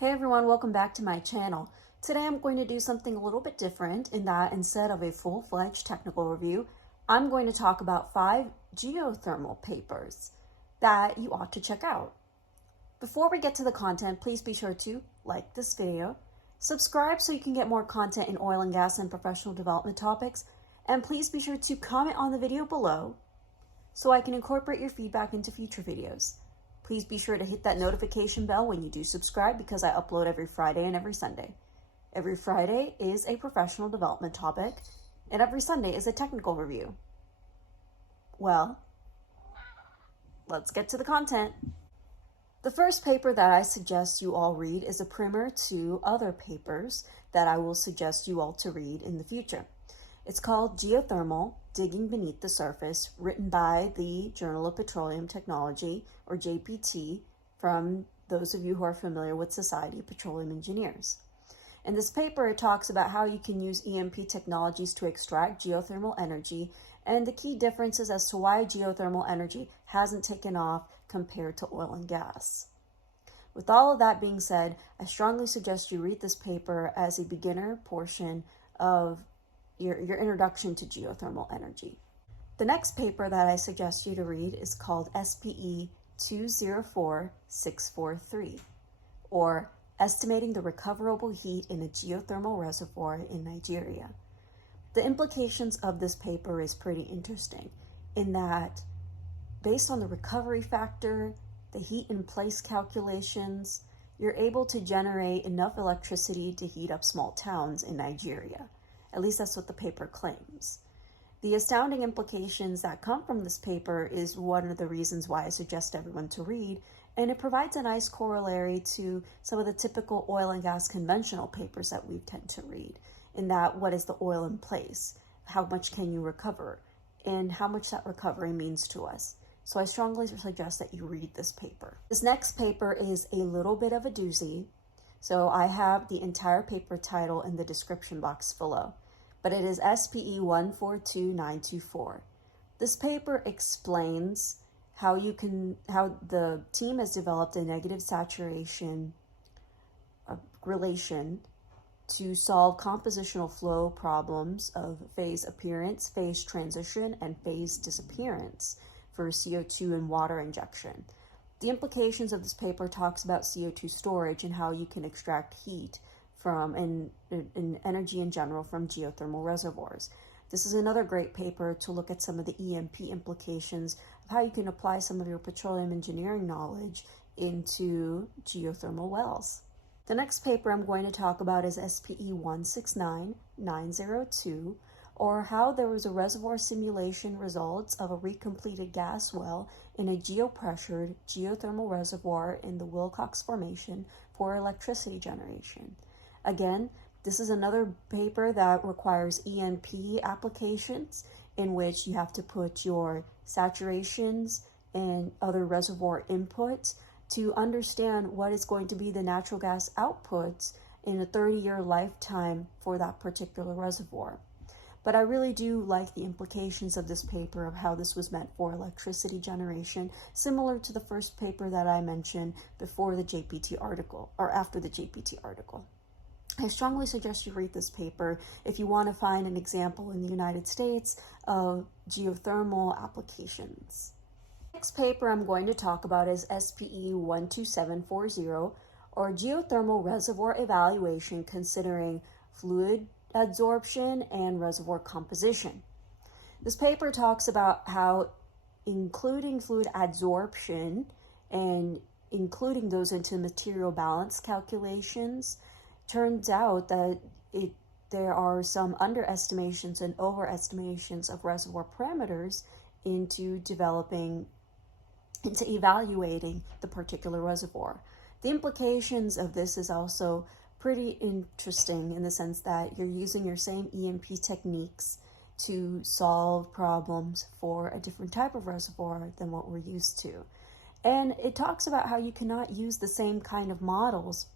Hey everyone, welcome back to my channel. Today I'm going to do something a little bit different in that instead of a full-fledged technical review, I'm going to talk about 5 geothermal papers that you ought to check out. Before we get to the content, please be sure to like this video, subscribe so you can get more content in oil and gas and professional development topics, and please be sure to comment on the video below so I can incorporate your feedback into future videos. Please be sure to hit that notification bell when you do subscribe because I upload every Friday and every Sunday. Every Friday is a professional development topic, and every Sunday is a technical review. Well, let's get to the content. The first paper that I suggest you all read is a primer to other papers that I will suggest you all to read in the future. It's called Geothermal, Digging Beneath the Surface, written by the Journal of Petroleum Technology, or JPT, from those of you who are familiar with Society of Petroleum Engineers. In this paper, it talks about how you can use EMP technologies to extract geothermal energy and the key differences as to why geothermal energy hasn't taken off compared to oil and gas. With all of that being said, I strongly suggest you read this paper as a beginner portion of your introduction to geothermal energy. The next paper that I suggest you to read is called SPE 204643, or Estimating the Recoverable Heat in a Geothermal Reservoir in Nigeria. The implications of this paper is pretty interesting in that, based on the recovery factor, the heat in place calculations, you're able to generate enough electricity to heat up small towns in Nigeria. At least that's what the paper claims. The astounding implications that come from this paper is one of the reasons why I suggest everyone to read, and it provides a nice corollary to some of the typical oil and gas conventional papers that we tend to read, in that what is the oil in place, how much can you recover, and how much that recovery means to us. So I strongly suggest that you read this paper. This next paper is a little bit of a doozy, so I have the entire paper title in the description box below, but it is SPE 142924. This paper explains how the team has developed a negative saturation relation to solve compositional flow problems of phase appearance, phase transition, and phase disappearance for CO2 and water injection. The implications of this paper talks about CO2 storage and how you can extract heat from and energy in general from geothermal reservoirs. This is another great paper to look at some of the EMP implications of how you can apply some of your petroleum engineering knowledge into geothermal wells. The next paper I'm going to talk about is SPE 169902, or how there was a reservoir simulation results of a recompleted gas well in a geopressured geothermal reservoir in the Wilcox Formation for electricity generation. Again, this is another paper that requires EMP applications in which you have to put your saturations and other reservoir inputs to understand what is going to be the natural gas outputs in a 30-year lifetime for that particular reservoir. But I really do like the implications of this paper of how this was meant for electricity generation, similar to the first paper that I mentioned before the JPT article, or after the JPT article. I strongly suggest you read this paper if you want to find an example in the United States of geothermal applications. The next paper I'm going to talk about is SPE 12740, or Geothermal Reservoir Evaluation Considering Fluid Adsorption and Reservoir Composition. This paper talks about how including fluid adsorption and including those into material balance calculations turns out that there are some underestimations and overestimations of reservoir parameters into evaluating the particular reservoir. The implications of this is also pretty interesting in the sense that you're using your same EMP techniques to solve problems for a different type of reservoir than what we're used to. And it talks about how you cannot use the same kind of models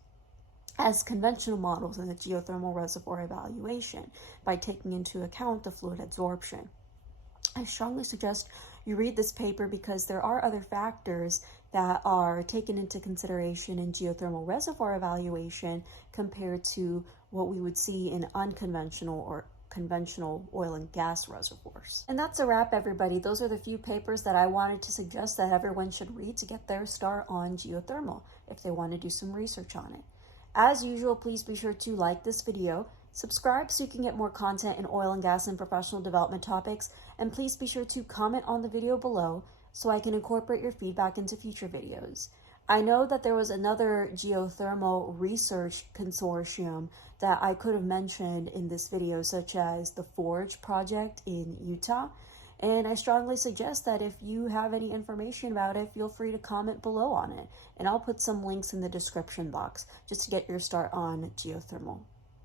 as conventional models in the geothermal reservoir evaluation by taking into account the fluid adsorption. I strongly suggest you read this paper because there are other factors that are taken into consideration in geothermal reservoir evaluation compared to what we would see in unconventional or conventional oil and gas reservoirs. And that's a wrap, everybody. Those are the few papers that I wanted to suggest that everyone should read to get their start on geothermal if they want to do some research on it. As usual, please be sure to like this video, subscribe so you can get more content in oil and gas and professional development topics, and please be sure to comment on the video below so I can incorporate your feedback into future videos. I know that there was another geothermal research consortium that I could have mentioned in this video, such as the Forge project in Utah, and I strongly suggest that if you have any information about it, feel free to comment below on it, and I'll put some links in the description box just to get your start on geothermal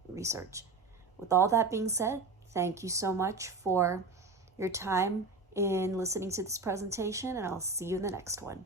research. With all that being said, thank you so much for your time in listening to this presentation, and I'll see you in the next one.